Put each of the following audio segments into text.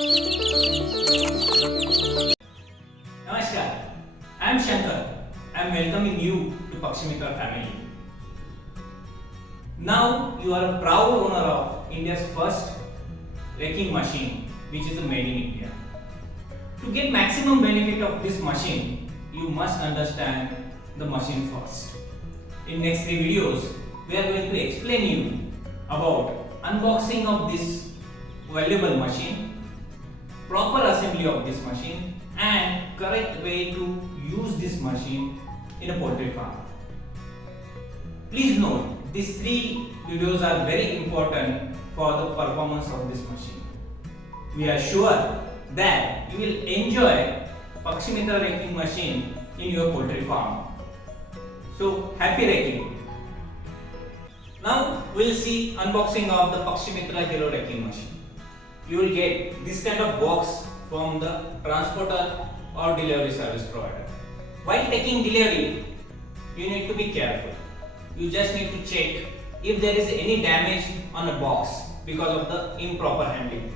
Namaskar, I am Shankar. I am welcoming you to Pakshimitra family. Now you are a proud owner of India's first raking machine, which is made in India. To get maximum benefit of this machine, you must understand the machine first. In next 3 videos, we are going to explain you about unboxing of this valuable machine, proper assembly of this machine, and correct way to use this machine in a poultry farm. Please note, these 3 videos are very important for the performance of this machine. We are sure that you will enjoy Pakshimitra raking machine in your poultry farm. So happy raking! Now we will see unboxing of the Pakshimitra Hero raking machine. You will get this kind of box from the transporter or delivery service provider. While taking delivery, you need to be careful. You just need to check if there is any damage on a box because of the improper handling.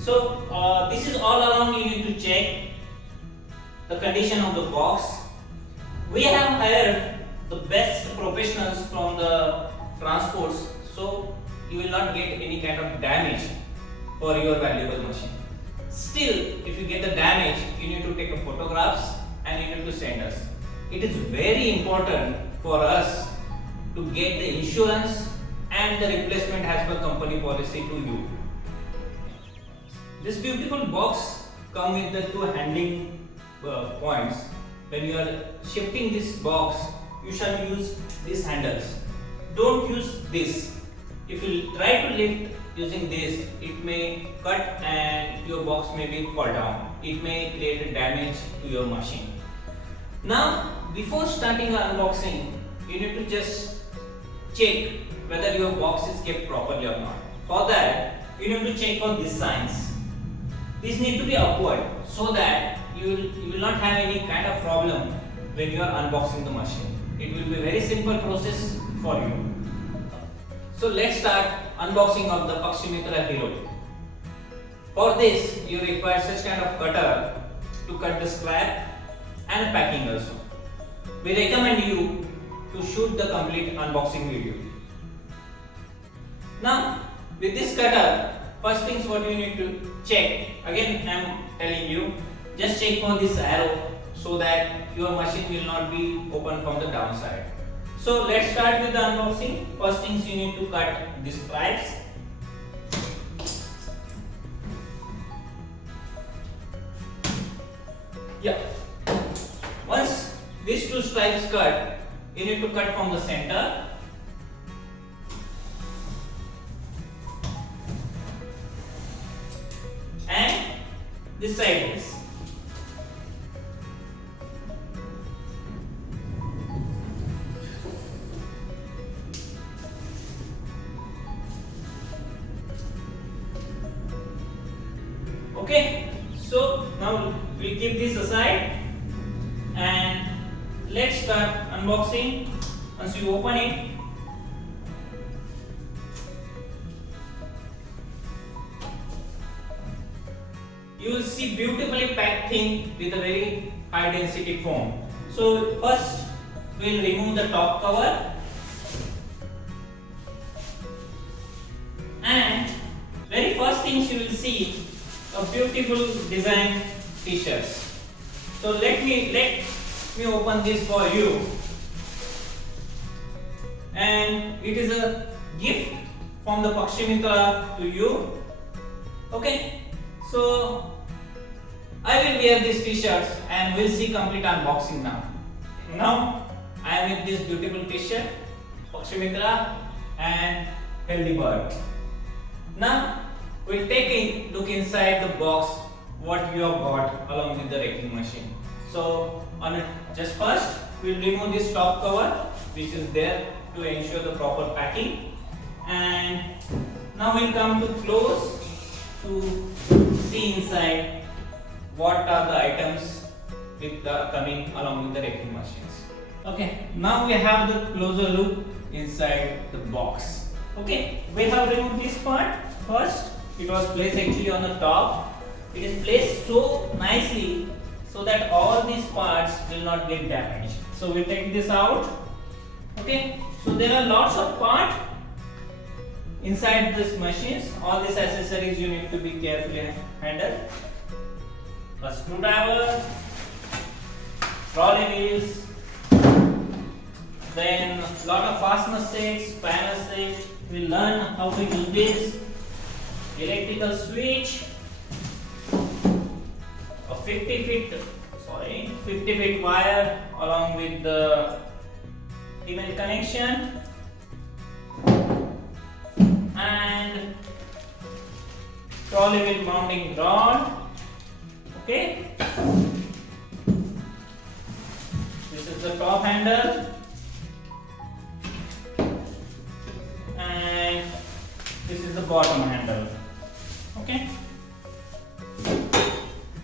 So this is all around. You need to check the condition of the box. We have hired the best professionals from the transports, so you will not get any kind of damage for your valuable machine. Still, if you get the damage, you need to take a photographs and you need to send us. It is very important for us to get the insurance and the replacement as per company policy to you. This beautiful box comes with the 2 handling points. When you are shifting this box, you shall use these handles. Don't use this. If you try to lift using this, it may cut and your box may be fall down. It may create a damage to your machine. Now, before starting the unboxing, you need to just check whether your box is kept properly or not. For that, you need to check on these signs. These need to be upward so that you will not have any kind of problem when you are unboxing the machine. It will be a very simple process for you. So let's start unboxing of the Pakshimitra Hero. For this, you require such kind of cutter to cut the strap and packing also. We recommend you to shoot the complete unboxing video. Now, with this cutter, first things what you need to check. Again, I am telling you, just check on this arrow so that your machine will not be open from the downside. So let's start with the unboxing. First things you need to cut these stripes. Yeah. Once these 2 stripes cut, you need to cut from the center. And this side is. Okay, so now we keep this aside and let's start unboxing. Once you open it, you will see beautifully packed thing with a very high density foam. So first we will remove the top cover and very first things you will see a beautiful design t-shirts. So let me open this for you, and it is a gift from the Pakshimitra to you. Okay, so I will wear these t-shirts and we'll see complete unboxing now. Now I am with this beautiful t-shirt, Pakshimitra and Healthy Bird. Now we'll take a look inside the box what you have got along with the raking machine. So just first we'll remove this top cover which is there to ensure the proper packing, and now we'll come to close to see inside what are the items with the coming along with the raking machines. Okay, now we have the closer look inside the box. Okay, we have removed this part. First it was placed actually on the top. It is placed so nicely so that all these parts will not get damaged. So we take this out. Okay, so there are lots of parts inside this machines. All these accessories you need to be carefully handled. A screwdriver, trolley wheels, then lot of fastener sets, spanner sets. We learn how to use this. Electrical switch, a 50 feet wire along with the email connection, and trolley wheel mounting rod. Okay, this is the top handle, and this is the bottom handle. Okay,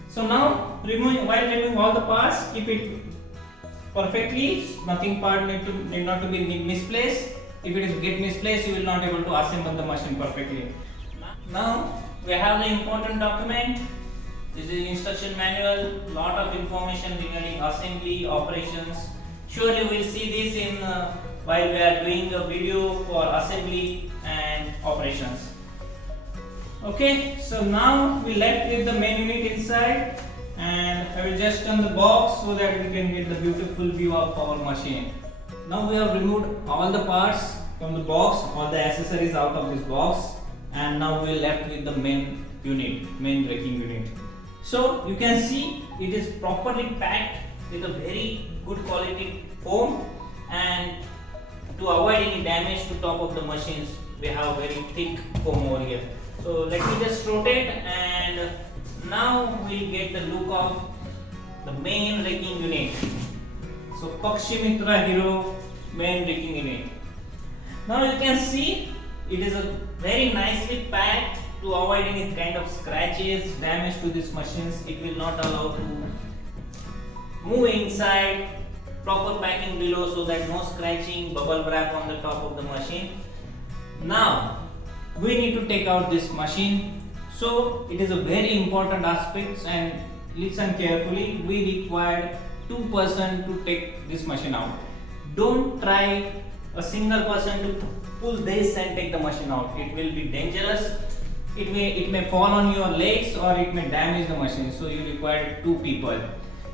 so now while removing all the parts, keep it perfectly. Nothing part need not to be misplaced. If it is get misplaced, you will not able to assemble the machine perfectly. Now we have the important document. This is instruction manual. Lot of information regarding assembly operations. Surely we will see this in while we are doing a video for assembly and operations. Okay, so now we left with the main unit inside, and I will just turn the box so that we can get the beautiful view of our machine. Now we have removed all the parts from the box, all the accessories out of this box, and now we are left with the main unit, main braking unit. So you can see it is properly packed with a very good quality foam, and to avoid any damage to top of the machines, we have very thick foam over here. So let me just rotate, and now we'll get the look of the main braking unit. So Pakshimitra Hero main braking unit. Now you can see it is a very nicely packed to avoid any kind of scratches, damage to these machines. It will not allow to move inside. Proper packing below so that no scratching, bubble wrap on the top of the machine. Now we need to take out this machine. So it is a very important aspect, and listen carefully. We require 2 persons to take this machine out. Don't try a single person to pull this and take the machine out. It will be dangerous. It may fall on your legs or it may damage the machine. So you require 2 people.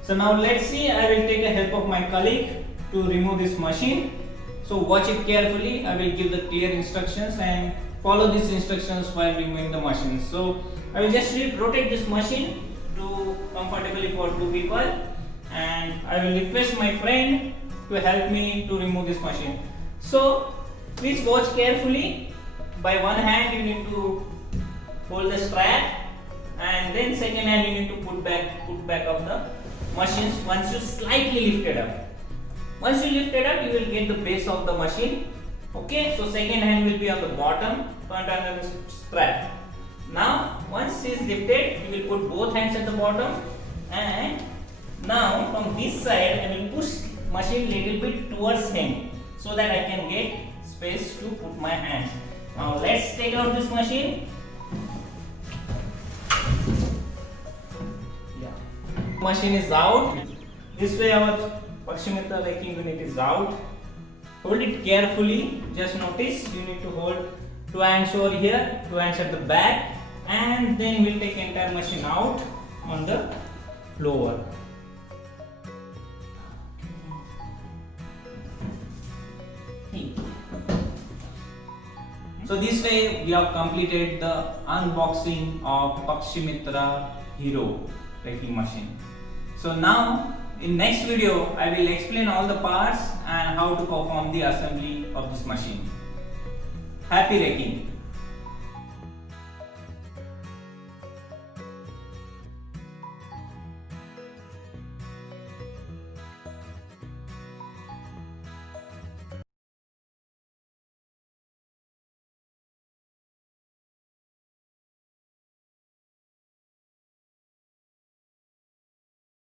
So now let's see. I will take the help of my colleague to remove this machine. So watch it carefully. I will give the clear instructions and follow these instructions while removing the machine. So I will just rotate this machine to comfortably for 2 people, and I will request my friend to help me to remove this machine. So please watch carefully. By one hand you need to hold the strap, and then second hand you need to put back of the machines once you slightly lift it up. Once you lift it up, you will get the base of the machine. Okay, so second hand will be on the bottom, front under the strap. Now once it is lifted, you will put both hands at the bottom, and now from this side I will push machine little bit towards him so that I can get space to put my hands. Now let's take out this machine. Machine is out. This way our Pakshimitra braking unit is out. Hold it carefully. Just notice you need to hold 2 hands over here, 2 hands at the back, and then we'll take entire machine out on the floor. So this way we have completed the unboxing of Pakshimitra Hero braking machine. So now in next video I will explain all the parts and how to perform the assembly of this machine. Happy braking!